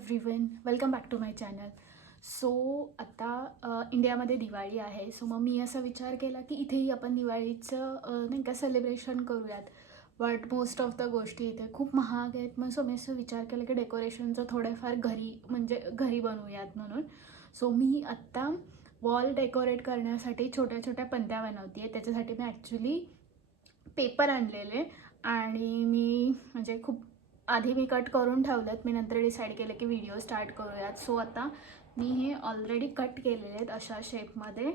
Everyone, welcome back to my channel. So आता इंडियामध्ये दिवाळी आहे. सो मग मी असा विचार केला की इथेही आपण दिवाळीचं नाही का सेलिब्रेशन करूयात. बट मोस्ट ऑफ द गोष्टी इथे खूप महाग आहेत. मग सो मी असं विचार केला की डेकोरेशनचं थोडंफार घरी बनवूयात म्हणून. सो मी आत्ता वॉल डेकोरेट करण्यासाठी छोट्या छोट्या पंत्या बनवते आहे. त्याच्यासाठी मी ॲक्च्युली पेपर आणलेले आणि मी म्हणजे खूप आधी मी कट करून ठेवलेत. मी नंतर डिसाईड केलं की व्हिडिओ स्टार्ट करूयात. सो आता मी हे ऑलरेडी कट केलेले आहेत अशा शेपमध्ये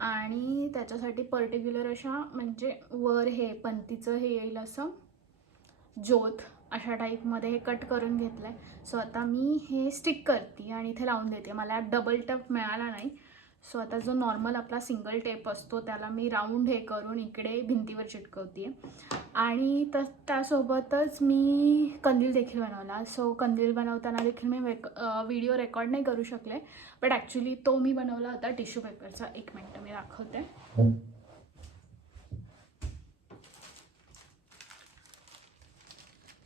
आणि त्याच्यासाठी पर्टिक्युलर अशा म्हणजे वर हे पंतीचं हे येईल असं ज्योत अशा टाईपमध्ये हे कट करून घेतलं आहे. सो आता मी हे स्टिक करते आणि इथे लावून देते. मला डबल टप मिळाला नाही. सो आता जो नॉर्मल आपला सिंगल टेप असतो त्याला मी राऊंड हे करून इकडे भिंतीवर चिटकवते आहे. आणि त्यासोबतच मी कंदील देखील बनवला. सो कंदील बनवताना देखील मी व्हिडिओ रेकॉर्ड नाही करू शकले. बट ॲक्च्युली तो मी बनवला होता टिश्यू पेपरचा. एक मिनटं मी दाखवते.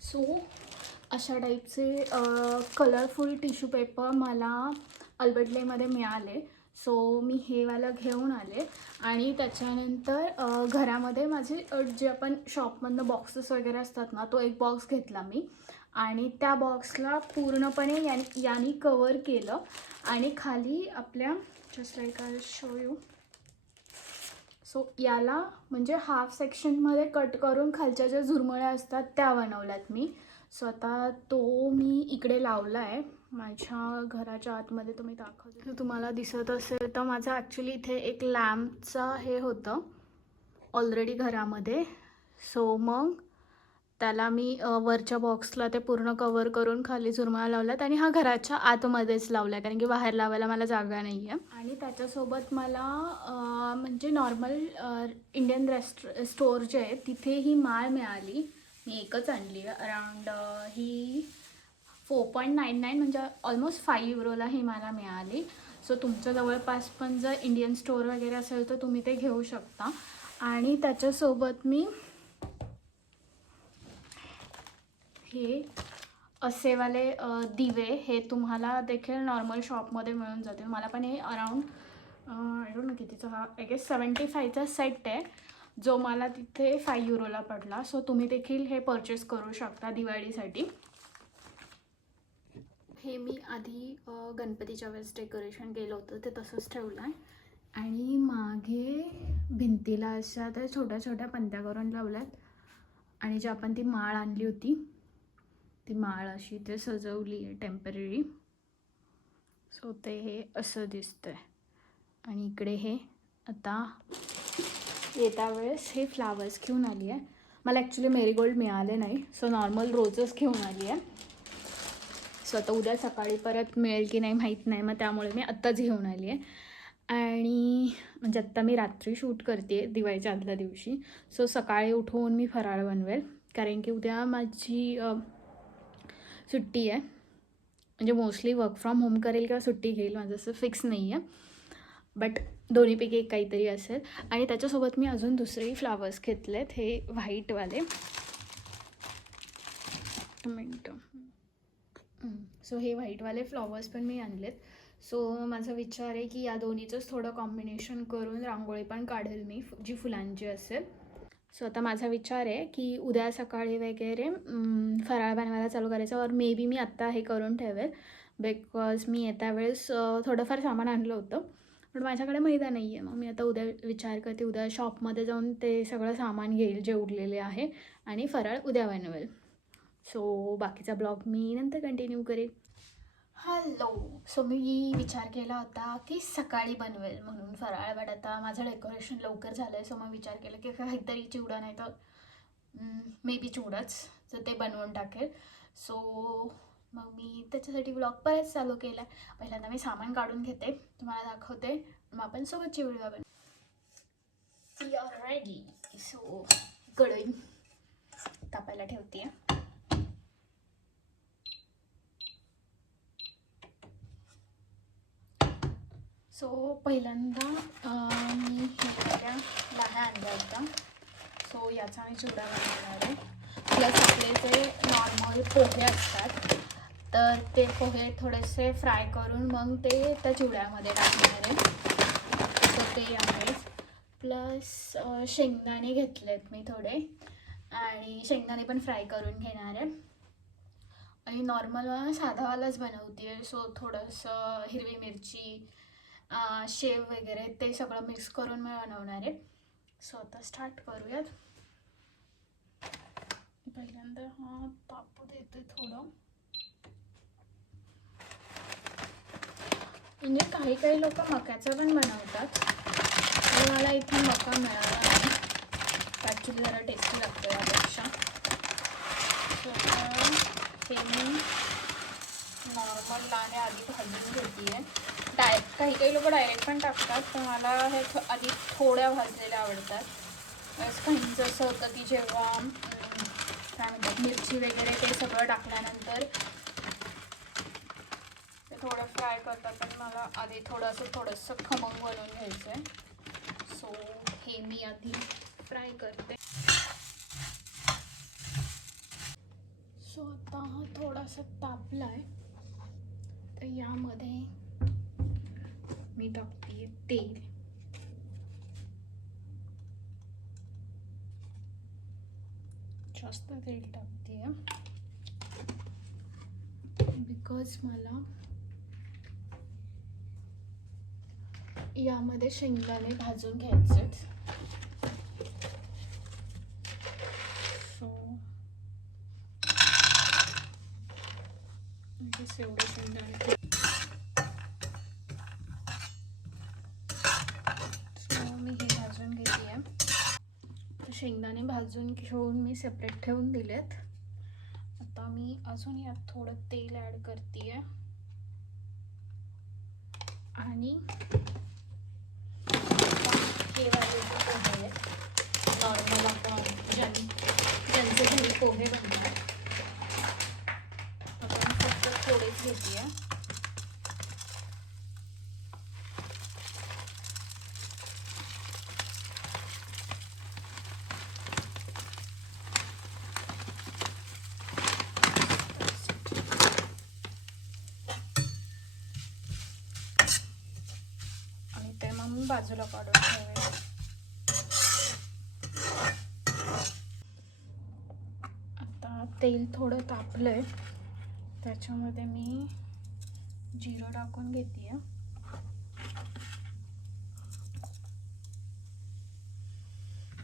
सो अशा टाईपचे कलरफुल टिश्यू पेपर मला अल्बर्टलेमध्ये मिळाले. सो मी हे वाला घेऊन आले आणि त्याच्यानंतर घरामध्ये माझे जे आपण शॉपमधनं बॉक्सेस वगैरे असतात ना, तो एक बॉक्स घेतला मी आणि त्या बॉक्सला पूर्णपणे यानी कवर केलं आणि खाली आपल्या just like I show you. So याला म्हणजे हाफ सेक्शनमध्ये कट करून खालच्या ज्या झुरमळ्या असतात त्या बनवल्यात मी. सो आता तो मी इकडे लावला आहे माझ्या घराच्या आतमध्ये. तुम्ही दाखवते तुम्हाला दिसत असेल तर माझं ॲक्च्युली इथे एक लॅम्पचा हे होतं ऑलरेडी घरामध्ये. सो मग त्याला मी वरच्या बॉक्सला ते पूर्ण कवर करून खाली झुरमळ्या लावल्यात आणि हा घराच्या आतमध्येच लावला आहे कारण की बाहेर लावायला मला जागा नाही आहे. आणि त्याच्यासोबत मला म्हणजे नॉर्मल इंडियन स्टोअर जे आहे तिथे ही माळ मिळाली. मी एकच आणली आहे. अराउंड ही 4.99 म्हणजे ऑलमोस्ट 5 युरोला ही मला मिळाली. सो तुमच्या जवळपास पण जर इंडियन स्टोअर वगैरे असेल तर तुम्ही ते घेऊ शकता. आणि त्याच्यासोबत मी हे असेवाले दिवे हे तुम्हाला देखील नॉर्मल शॉपमध्ये मिळून जातील. मला पण हे अराउंड आय डोंट नो कितीचा हा आय गेस 75चा सेट आहे जो मला तिथे 5 युरोला पडला. सो तुम्ही देखील हे परचेस करू शकता दिवाळीसाठी. हे मी आधी गणपतीच्या वेळेस डेकोरेशन केलं होतं ते तसंच ठेवलं आहे. आणि मागे भिंतीला अशा त्या छोट्या छोट्या पंत्या करून लावल्यात आणि जी आपण ती माळ आणली होती ती माळ अशी ते सजवली आहे टेम्पररी. सो ते हे असं दिसतं आहे. आणि इकडे हे आता येत्या वेळेस हे फ्लावर्स घेऊन आली आहे. मला ॲक्च्युली मेरीगोल्ड मिळाले नाही सो नॉर्मल रोजच घेऊन आली आहे. सो आता उद्या सकाळी परत मिळेल की नाही माहीत नाही, मग त्यामुळे मी आत्ताच घेऊन आली आहे. आणि म्हणजे आत्ता मी रात्री शूट करते दिवाळीच्या आदल्या दिवशी. सो सकाळी उठवून मी फराळ बनवेल कारण की उद्या माझी सुट्टी आहे. म्हणजे मोस्टली वर्क फ्रॉम होम करेल किंवा सुट्टी घेईल, माझं असं फिक्स नाही आहे. बट दोन्हीपैकी एक काहीतरी असेल. आणि त्याच्यासोबत मी अजून दुसरेही फ्लावर्स घेतलेत हे व्हाईटवाले. मिनटं. सो हे व्हाईटवाले फ्लॉवर्स पण मी आणलेत. सो माझा विचार आहे की या दोन्हीचंच थोडं कॉम्बिनेशन करून रांगोळी पण काढेल मी जी फुलांची असेल. सो आता माझा विचार आहे की उद्या सकाळी वगैरे फराळ बनवायला चालू करायचं. और मे बी मी आत्ता हे करून ठेवेल बिकॉज मी येत्या वेळेस थोडंफार सामान आणलं होतं पण माझ्याकडे मैदा नाही आहे. मग मी आता उद्या विचार करते उद्या शॉपमध्ये जाऊन ते सगळं सामान घेईल जे उरलेले आहे आणि फराळ उद्या बनवेल. सो बाकीचा ब्लॉग मी नंतर कंटिन्यू करेल. हॅलो. सो मी विचार केला होता की सकाळी बनवेल म्हणून फराळ. बट आता माझं डेकोरेशन लवकर झालं आहे. सो मग विचार केला की काहीतरी चिवडा नाही तर मे बी चिवडाच तर ते बनवून टाकेल. सो मग मी त्याच्यासाठी ब्लॉग परत चालू केला. पहिल्यांदा मी सामान काढून घेते, तुम्हाला दाखवते, मग आपण सोबत चिवडा बनवू. We R ready. सो कढई तापायला ठेवते. सो पहिल्यांदा मी ह्या लाह्या आणल्या होत्या. सो याचा मी चिवडा बनवणार आहे. प्लस आपले जे नॉर्मल पोहे असतात तर ते पोहे थोडेसे फ्राय करून मग ते त्या चिवड्यामध्ये टाकणार आहे. तर ते आहे. प्लस शेंगदाणे घेतलेत मी थोडे, आणि शेंगदाणे पण फ्राय करून घेणार आहे. आणि नॉर्मल साधावालाच बनवते आहे, सो थोडंसं हिरवी मिरची, शेव वगैरे ते सगळं मिक्स करून मी बनवणार आहे. सो आता स्टार्ट करूयात. पहिल्यांदा हा तापू देते थोडं. म्हणजे काही काही लोक मक्याचं पण बनवतात, पण मला इथे मका मिळाला नाही. ॲक्च्युली जरा टेस्टी लागतं यापेक्षा. हे मी नॉर्मल लाने आधी भाजून घेते आहे. काही काही लोक डायरेक्ट पण टाकतात, पण मला हे आधी थोड्या भाजलेल्या आवडतात. काहींचं असं होतं की जेव्हा काय म्हणतात मिरची वगैरे ते सगळं टाकल्यानंतर ते थोडं फ्राय करतात, पण मला आधी थोडंसं खमंग बनवून घ्यायचं आहे. सो हे मी आधी फ्राय करते. सो आता हा थोडासा तापला आहे, तर यामध्ये मी टाकते तेल. जास्त तेल टाकते बिकॉज मला यामध्ये शेंगदाणे भाजून घ्यायचे. सो एवढे शेंगदाणे मी हे भाजून घेते आहे. शेंगदाणे भाजून घेऊन मी सेपरेट ठेवून दिलेत. आता मी अजून यात थोडं तेल ॲड करते आहे, आणि हे वाले जे पोहे आहेत नॉर्मल आपण ज्यांचे घरी पोहे बनतात, आपण फक्त थोडेच घेते आहे. आणि ते मग मी बाजूला काढून ठेवेल. आता तेल थोडं तापलंय, त्याच्यामध्ये मी जिरं टाकून घेते.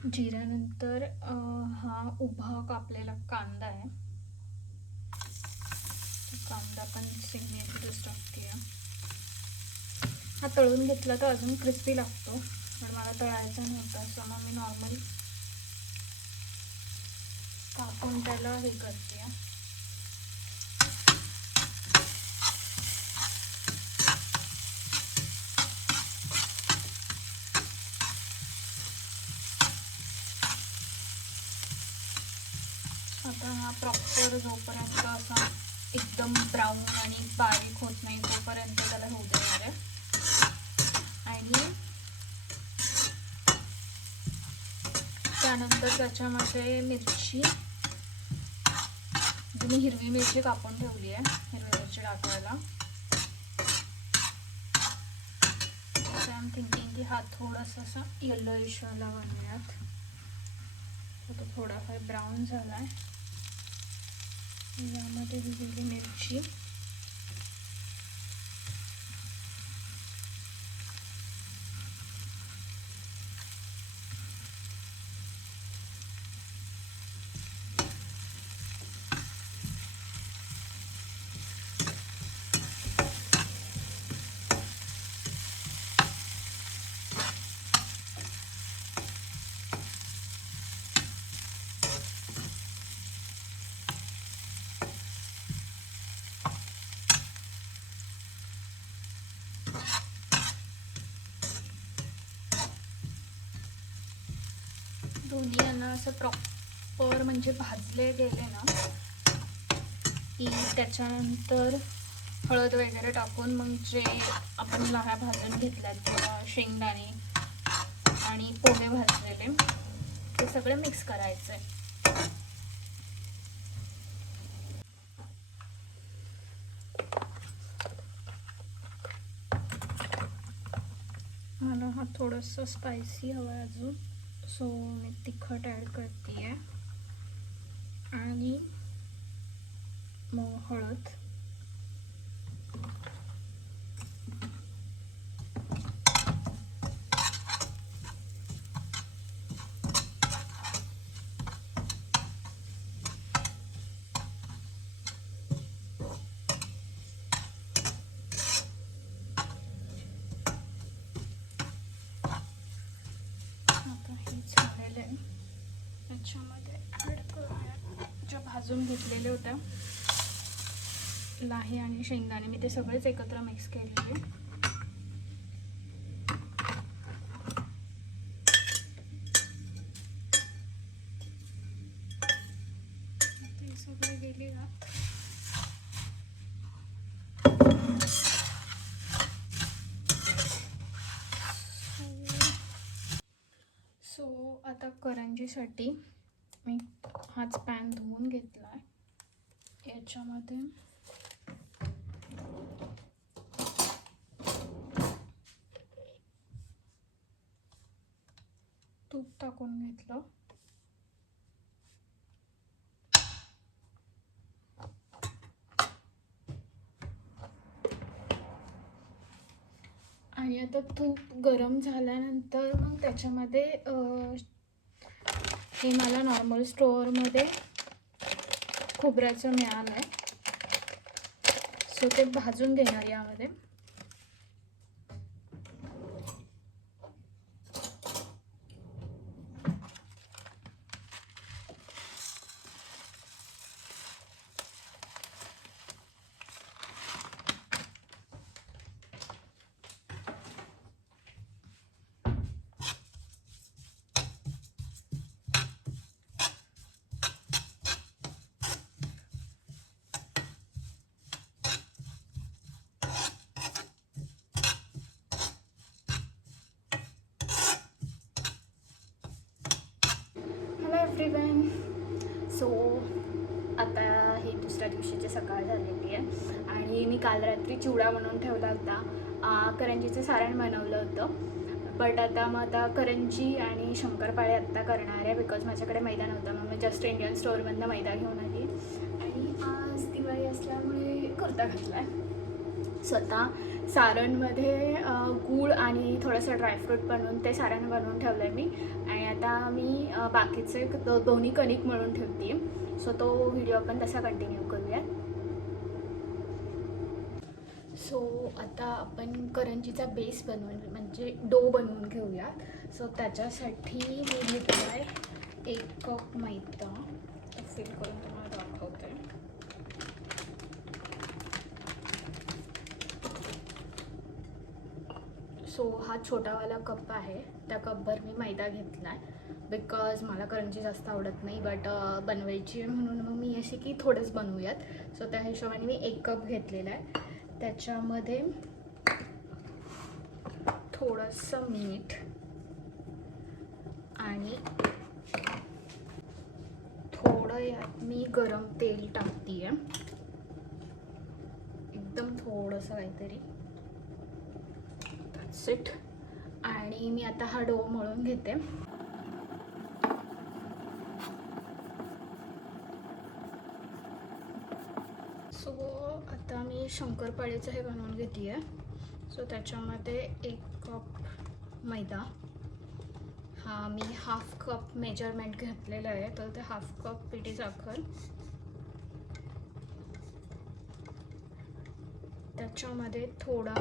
जिऱ्यानंतर हा उभा कापलेला कांदा आहे, कांदा पण सेम याच्यातच टाकते. हा तळून घेतला तर अजून क्रिस्पी लागतो, पण मला तळायचा नव्हता, सो मग मी नॉर्मल कापून त्याला हे करते. आता हा प्रॉपर जोपर्यंत असा एकदम ब्राऊन आणि बारीक होत नाही तोपर्यंत त्याला होऊ देणार आहे. आणि त्यानंतर त्याच्यामध्ये मिरची, मी हिरवी मिरची कापून ठेवली आहे, हिरवी मिरची टाकायला. आय एम थिंकिंग की हा थोडासा असा येलोइश वाला बनवूयात. तो थोडाफार ब्राऊन झाला आहे. यामध्ये हिरवी मिरची, दोन्ही यांना असं प्रॉपर म्हणजे भाजले गेले ना की त्याच्यानंतर हळद वगैरे टाकून मग जे आपण लाह्या भाजून घेतल्यात किंवा शेंगदाणे आणि पोहे भाजलेले ते सगळे मिक्स करायचे. मला हा थोडंसं स्पायसी हवा आहे अजून, सो मी तिखट ॲड करते आहे आणि मग हळद. आता हे झालेलं आहे, याच्यामध्ये ॲड करूया ज्या भाजून घेतलेल्या होत्या लाहे आणि शेंगदाणे, मी ते सगळेच एकत्र मिक्स केलेले. ते सगळे गेले ना. सो आता करंजीसाठी मी हाच पॅन धुवून घेतला आहे. याच्यामध्ये तूप टाकून घेतलं. आणि आता तूप गरम झाल्यानंतर मग त्याच्यामध्ये हे मला नॉर्मल स्टोअरमध्ये खोबऱ्याचं मिळालं आहे, सो ते भाजून घेणार यामध्ये. Hello everyone. सो आता ही दुसऱ्या दिवशीची सकाळ झालेली आहे आणि मी काल रात्री चिवडा बनवून ठेवला होता. करंजीचं सारण बनवलं होतं, बट आता करंजी आणि शंकरपाळे आत्ता करणार आहे बिकॉज माझ्याकडे मैदा नव्हता. मग मी जस्ट इंडियन स्टोअरमधनं मैदा घेऊन आली आणि आज दिवाळी असल्यामुळे कुर्ता घातला आहे. स्वतः सारणमध्ये गूळ आणि थोडंसं ड्रायफ्रूट बनवून ते सारण बनवून ठेवलं आहे मी. आणि आता मी बाकीचे दोन्ही कणिक मळून ठेवते आहे. सो तो व्हिडिओ आपण तसा कंटिन्यू करूया. सो आता आपण करंजीचा बेस बनवून म्हणजे डो बनवून घेऊया. सो त्याच्यासाठी मी घेतला आहे 1 कप मैदा. फिल करून तुम्हाला दाखवते. सो हा छोटावाला कप आहे, त्या कपभर मी मैदा घेतला आहे बिकॉज मला करंजी जास्त आवडत नाही, बट बनवायची आहे म्हणून मग मी अशी की थोडंच बनवूयात. सो त्या हिशोबाने मी 1 कप घेतलेला आहे. त्याच्यामध्ये थोडंसं मीठ आणि थोडं यात मी गरम तेल टाकते आहे, एकदम थोडंसं काहीतरी. That's it. आणि मी आता हा डो मळून घेते. सो आता मी शंकरपाळीचं हे बनवून घेते आहे. सो त्याच्यामध्ये 1 कप मैदा, हा मी 1/2 कप मेजरमेंट घेतलेलं आहे, तर ते 1/2 कप पिठी साखर, त्याच्यामध्ये थोडा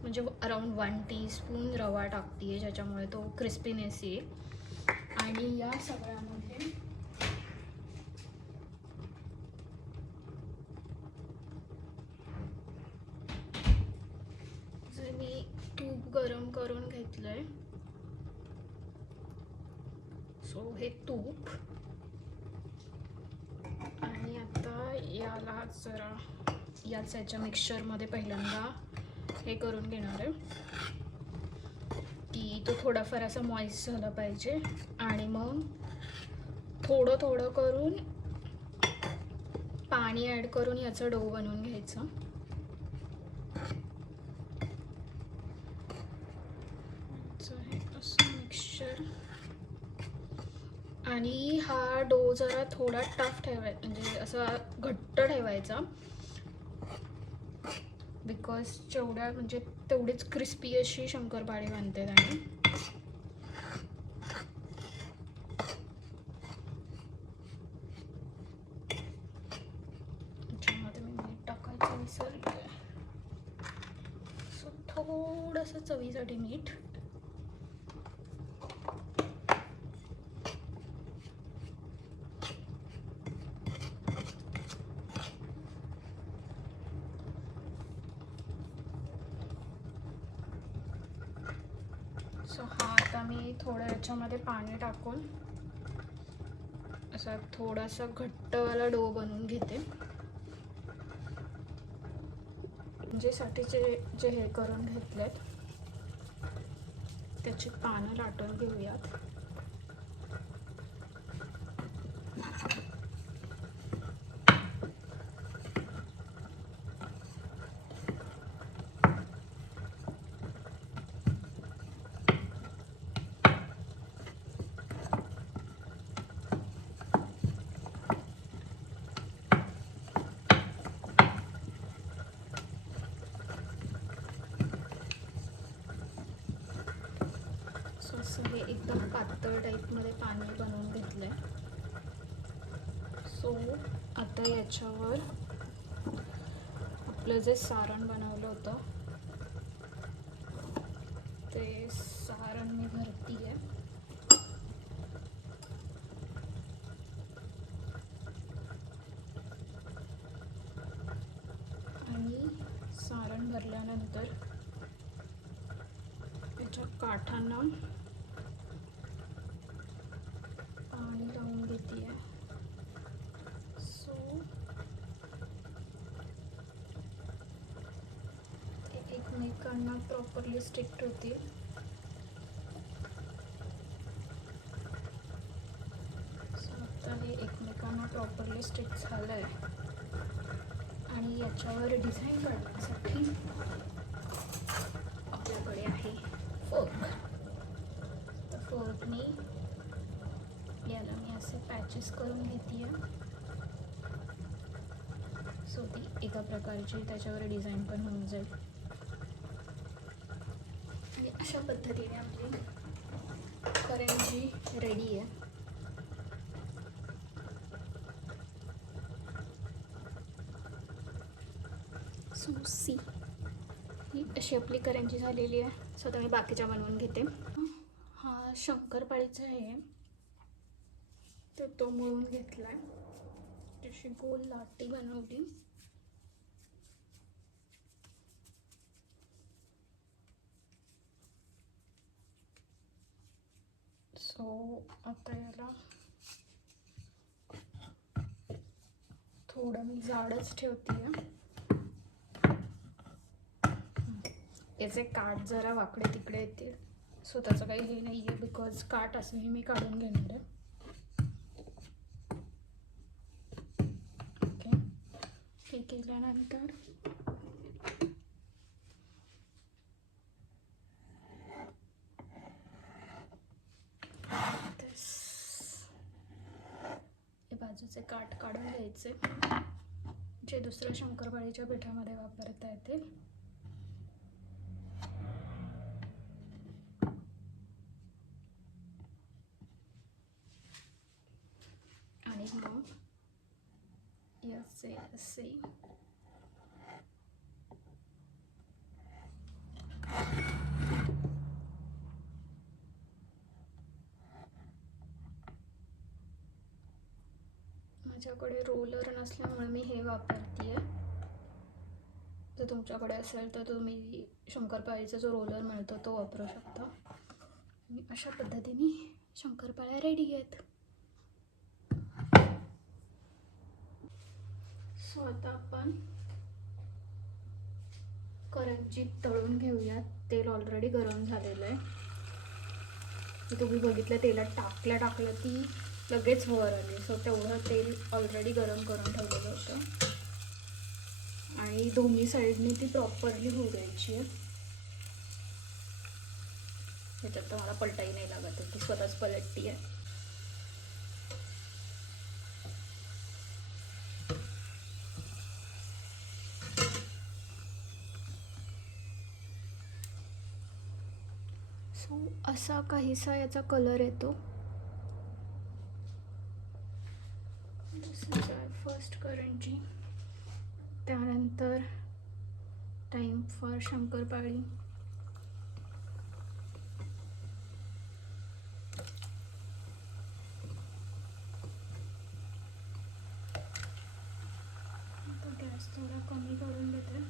म्हणजे अराउंड 1 टीस्पून रवा टाकते आहे ज्याच्यामुळे तो क्रिस्पीनेस येईल. आणि या सगळ्यामध्ये जे मी तूप गरम करून घेतलं आहे, सो हे तूप. आणि आता याला जरा याच्या मिक्सचरमध्ये पहिल्यांदा हे करून घेणार आहे की तो थोडाफार असा मॉइस्ट झाला पाहिजे. आणि मग थोडं थोडं करून पाणी ॲड करून याचं डो बनवून घ्यायचं. आणि हा डो जरा थोडा टफ ठेवायचा, म्हणजे असा घट्ट ठेवायचा, बिकॉज जेवढ्या म्हणजे तेवढीच क्रिस्पी अशी शंकरपाळी बनते. आणि त्याच्यामध्ये मी मीठ टाकायचं विसरले, सो थोडंसं चवीसाठी मीठ. सो हा आता मी थोडं याच्यामध्ये पाणी टाकून असा थोडासा घट्टवाला डो बनवून घेते. म्हणजे साठीचे जे हे करून घेतलेत त्याची पानं लाटून घेऊयात. असं हे एकदम पातळ टाईपमध्ये पाणी बनवून घेतलंय. सो आता याच्यावर आपलं जे सारण बनवलं होतं ते सारण मी भरतीये. आणि सारण भरल्यानंतर त्याच्या काठांना पाणी लावून घेते. सो एकमेकांना प्रॉपरली स्टिक होतील. सो आता हे एकमेकांना प्रॉपरली स्टिक झालं आहे. आणि याच्यावर डिझाईन करण्यासाठी आपल्याकडे आहे फोर्क. तर फोर्कनी याला मी असे पॅचेस करून घेते. सो ती एका प्रकारची त्याच्यावर डिझाईन पण होऊन जाईल. आणि अशा पद्धतीने आपली करंजी रेडी आहे. सो सी ही अशी आपली करंजी झालेली आहे. सो आता मी बाकीच्या बनवून घेते. हा शंकरपाळीचा आहे तर तो मळून घेतलाय. अशी गोल लाटी बनवली. सो आता याला थोडं मी जाडच ठेवते. याचे काठ जरा वाकडे तिकडे येतील. सो त्याचं काही हे नाही आहे, बिकॉज काठ असंही मी काढून घेणार आहे. ओके, हे केल्यानंतर हे बाजूचे काठ काढून घ्यायचे, जे दुसऱ्या शंकरपाळीच्या पिठामध्ये वापरता येते. आणि मग याचे असे माझ्याकडे रोलर नसल्यामुळे मी हे वापरते. जर तुमच्याकडे असेल तर तुम्ही शंकरपाळीचा जो रोलर मिळतो तो वापरू शकता. आणि अशा पद्धतीने शंकरपाळ्या रेडी आहेत. सो आता आपण करंजी तळून घेऊयात. तेल ऑलरेडी गरम झालेलं आहे. तुम्ही बघितलं तेलात टाकलं की लगेच वर आली. सो तेवढं तेल ऑलरेडी गरम करून ठेवलेलं होतं. आणि दोन्ही साईडनी ती प्रॉपरली होऊ द्यायची आहे. ह्याच्यात तर मला पलटाही नाही लागत, ती स्वतःच पलटती आहे. सो असा काहीसा याचा कलर येतो. दिस इज आवर फर्स्ट करंजी. त्यानंतर टाइम फॉर शंकरपाळी. गॅस थोडा कमी करून देते.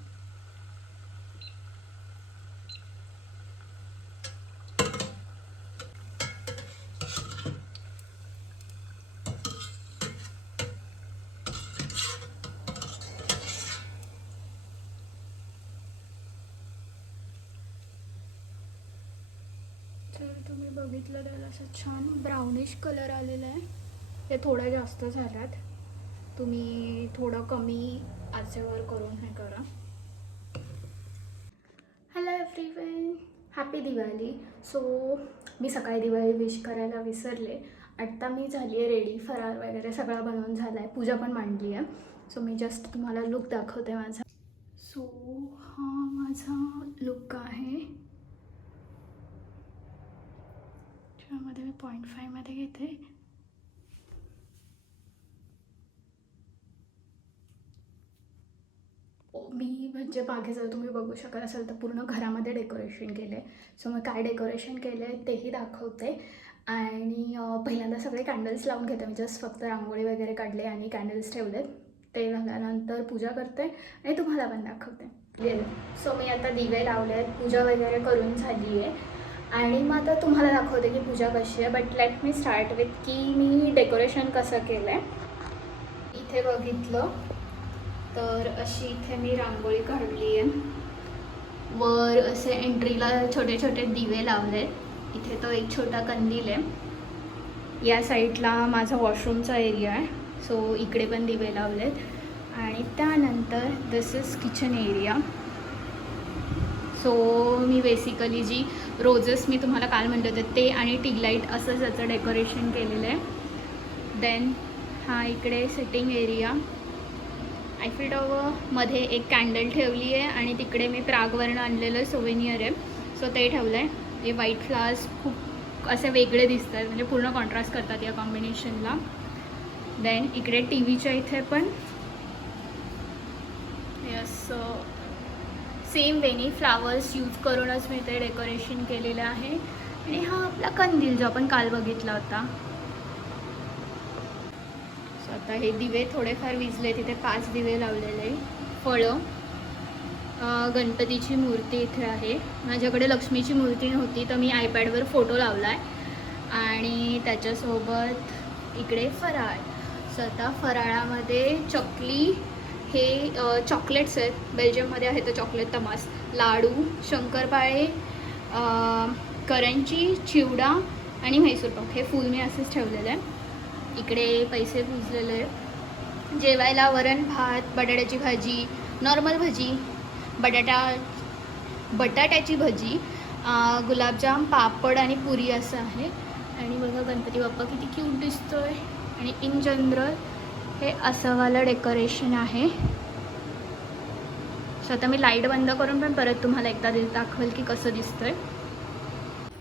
तर तुम्ही बघितलं त्याला असं छान ब्राउनिश कलर आलेला आहे. हे थोडं जास्त झाल्यात. तुम्ही थोडं कमी आचेवर करून हे करा. Hello everyone, happy Diwali. So मी सकाळी दिवाळी विश करायला विसरले. आत्ता मी झाली आहे रेडी. फराळ वगैरे सगळा बनवून झाला आहे. पूजा पण मांडली आहे. सो मी जस्ट तुम्हाला लुक दाखवते माझा. सो हा माझा लुक आहे. त्यामध्ये मी 0.5 मध्ये घेते. मी म्हणजे मागे जर तुम्ही बघू शकत असाल तर पूर्ण घरामध्ये डेकोरेशन केलं आहे. सो मग काय डेकोरेशन केलं आहे तेही दाखवते. आणि पहिल्यांदा सगळे कॅन्डल्स लावून घेते. मी जस्ट फक्त रांगोळी वगैरे काढले आणि कॅन्डल्स ठेवलेत. ते झाल्यानंतर पूजा करते आणि तुम्हाला पण दाखवते. सो मी आता दिवे लावले आहेत. पूजा वगैरे करून झाली आहे आणि मग आता तुम्हाला दाखवते की पूजा कशी आहे. But let me start with की मी डेकोरेशन कसं केलं आहे. इथे बघितलं तर अशी इथे मी रांगोळी काढली आहे. वर असे एंट्रीला छोटे छोटे दिवे लावले आहेत. इथे तो एक छोटा कंदील आहे. या साईडला माझा वॉशरूमचा एरिया आहे. सो इकडे पण दिवे लावलेत. आणि त्यानंतर this is kitchen area. So मी बेसिकली जी रोजेस मी तुम्हाला काल म्हणले होते ते आणि टीलाईट असं त्याचं डेकोरेशन केलेलं आहे. देन हा इकडे सिटिंग एरिया. आयफिल टॉवरमध्ये एक कॅन्डल ठेवली आहे आणि तिकडे मी प्रागवरून आणलेलं सोवेनियर आहे. सो ते ठेवलं आहे. हे व्हाईट फ्लावर्स खूप असे वेगळे दिसत आहेत, म्हणजे पूर्ण कॉन्ट्रास्ट करतात या कॉम्बिनेशनला. देन इकडे टी व्हीच्या इथे पण असं सेम वेनी फ्लावर्स यूज करूनच मी ते डेकोरेशन केलेलं आहे. आणि हा आपला कंदील जो आपण काल बघितला होता. सो आता हे दिवे थोडेफार विजले. तिथे 5 दिवे लावलेले. फळं, गणपतीची मूर्ती इथे आहे. माझ्याकडे लक्ष्मीची मूर्ती नव्हती तर मी आयपॅडवर फोटो लावला आहे. आणि त्याच्यासोबत इकडे फराळ. सो आता फराळामध्ये चकली, हे चॉकलेट्स आहेत. बेल्जियममध्ये आहे तर चॉकलेट तमास, लाडू, शंकरपाळे, करंजी, चिवडा आणि म्हैसूर पाक. हे फुल मी असंच ठेवलेलं आहे. इकडे पैसे पुजलेले आहेत. जेवायला वरण भात, बटाट्याची भाजी, नॉर्मल भजी, बटाट्याची भजी, गुलाबजाम, पापड आणि पुरी असं आहे. आणि बघा गणपती बाप्पा किती क्यूट दिसतोय. आणि इन जनरल हे असं वालं डेकोरेशन आहे. सो आता मी लाईट बंद करून पण परत तुम्हाला एकदा दाखवेल की कसं दिसतंय.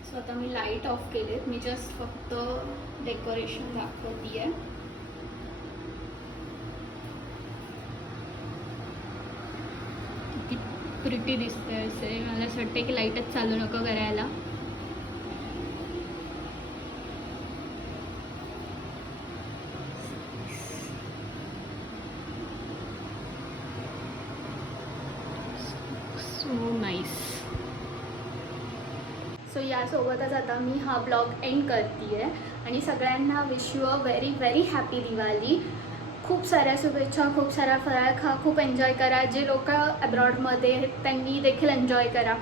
सो आता मी लाईट ऑफ केलेत. मी जस्ट फक्त डेकोरेशन दाखवते आहे. किती प्रिटी दिसतंय असे. मला असं वाटतं की लाईटच चालू नको करायला. So nice. सो यासोबतच आता मी हा ब्लॉग एंड करते आहे. आणि सगळ्यांना wish you a very very happy Diwali. खूप साऱ्या शुभेच्छा. खूप सारा फराळ खा. खूप एन्जॉय करा. जे लोक अब्रॉडमध्ये आहेत त्यांनी देखील एन्जॉय करा.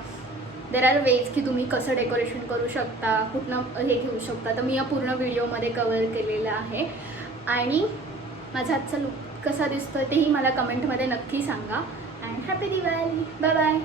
देर आर वेज की तुम्ही कसं डेकोरेशन करू शकता, कुठनं हे घेऊ शकता. तर मी या पूर्ण व्हिडिओमध्ये कवर केलेलं आहे. आणि माझा आजचा लुक कसा दिसतो तेही मला कमेंटमध्ये नक्की सांगा. And happy Diwali. Bye bye.